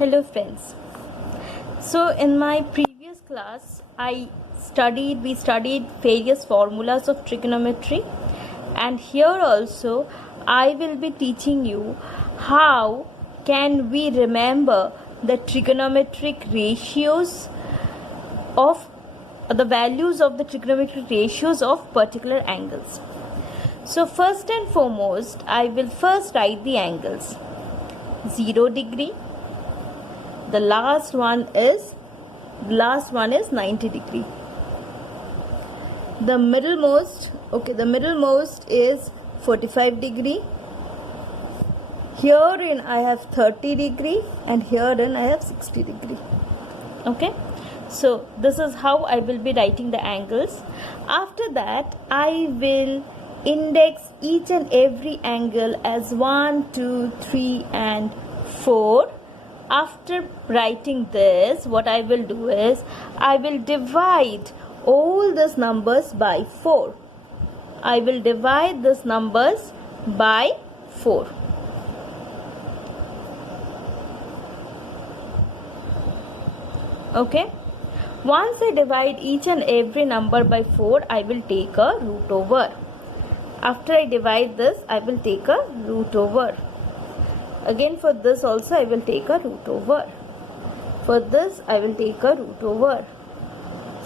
Hello friends. So in my previous class we studied various formulas of trigonometry, and here also I will be teaching you how can we remember the trigonometric ratios of the values of the trigonometric ratios of particular angles. So first and foremost I will first write the angles. 0 degree, the last one is 90 degree. The middlemost is 45 degree. Herein I have 30 degree and herein I have 60 degree. Okay, so this is how I will be writing the angles. After that I will index each and every angle as 1, 2, 3 and 4. After writing this, what I will do is I will divide all these numbers by 4. I will divide these numbers by 4. Okay. Once I divide each and every number by 4, I will take a root over. After I divide this, I will take a root over. Again for this also I will take a root over. For this I will take a root over.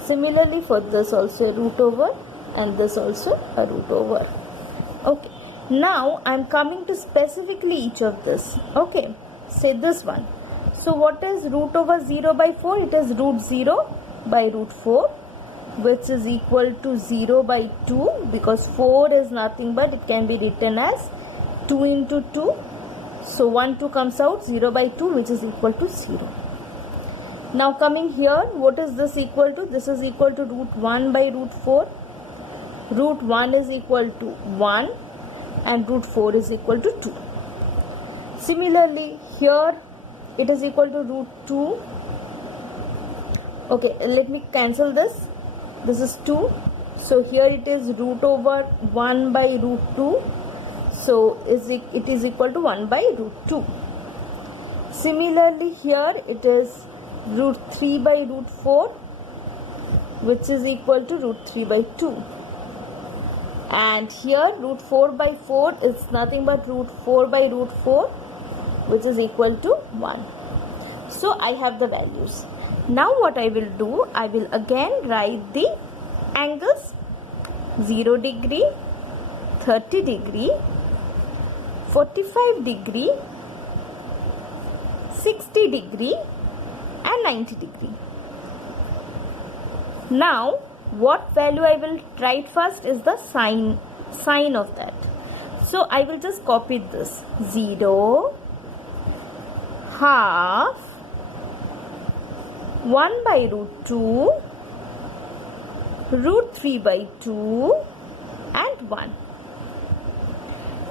Similarly for this also a root over and this also a root over. Okay. Now I am coming to specifically each of this. Okay. Say this one. So what is root over 0 by 4? It is root 0 by root 4, which is equal to 0 by 2, because 4 is nothing but it can be written as 2 into 2. So 1 2 comes out, 0 by 2, which is equal to 0. Now coming here, what is this equal to? This is equal to root 1 by root 4. Root 1 is equal to 1 and root 4 is equal to 2. Similarly here it is equal to root 2. Okay, let me cancel this. This is 2. So here it is root over 1 by root 2. So it is equal to 1 by root 2. Similarly here it is root 3 by root 4, which is equal to root 3 by 2. And here root 4 by 4 is nothing but root 4 by root 4, which is equal to 1. So I have the values. Now what I will do, I will again write the angles. 0 degree, 30 degree, 45 degree, 60 degree and 90 degree. Now what value I will write first is the sign of that. So I will just copy this. 0, half, 1 by root 2, root 3 by 2 and 1.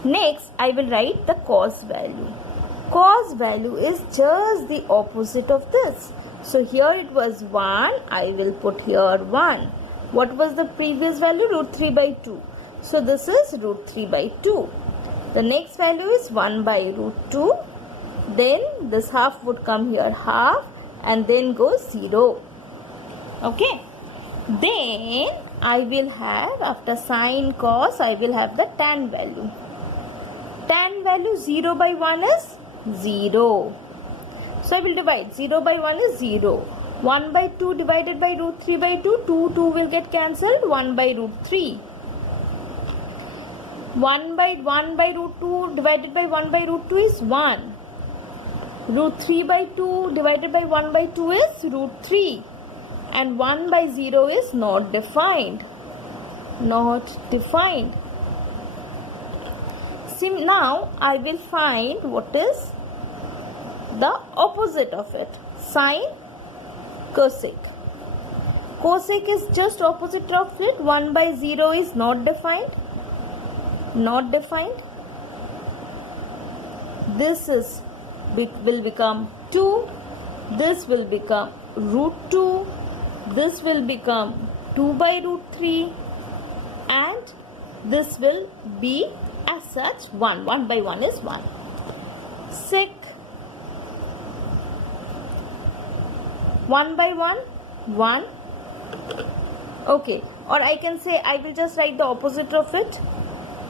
Next, I will write the cos value. Cos value is just the opposite of this. So here it was 1, I will put here 1. What was the previous value? Root 3 by 2. So this is root 3 by 2. The next value is 1 by root 2. Then this half would come here, half, and then goes 0. Okay. Then I will have, after sine cos, I will have the tan value. Tan value 0 by 1 is 0. So I will divide. 0 by 1 is 0. 1 by 2 divided by root 3 by 2. 2 will get cancelled. 1 by root 3. 1 by root 2 divided by 1 by root 2 is 1. Root 3 by 2 divided by 1 by 2 is root 3. And 1 by 0 is not defined. Not defined. Now I will find what is the opposite of it. Sine, cosec. Cosec is just opposite of it. 1 by 0 is not defined. Not defined. This will become 2. This will become root 2. This will become 2 by root 3. And this will be as such 1. 1 by 1 is 1. Sec 1 by 1, 1. Okay, or I can say I will just write the opposite of it.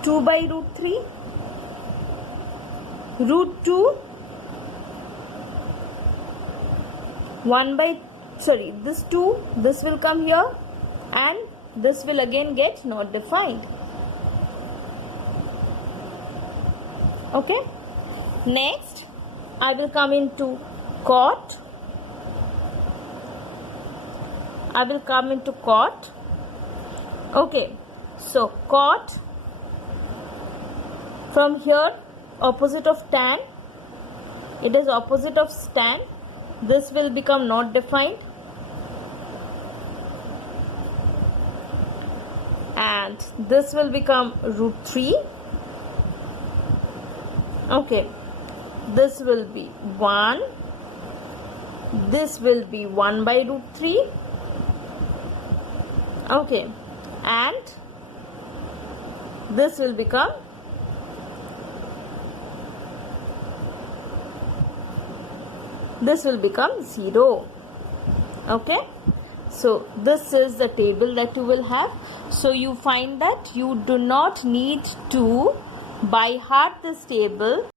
2 by root 3, root 2, 1 by, sorry, this 2, this will come here, and this will again get not defined. Okay, next I will come into cot. I will come into cot. Okay, so cot, from here opposite of tan, it is opposite of stan. This will become not defined, and this will become root 3. Okay, this will be 1, this will be 1 by root 3. Okay, and this will become this will become 0. Okay, so this is the table that you will have. So you find that you do not need to by heart this table.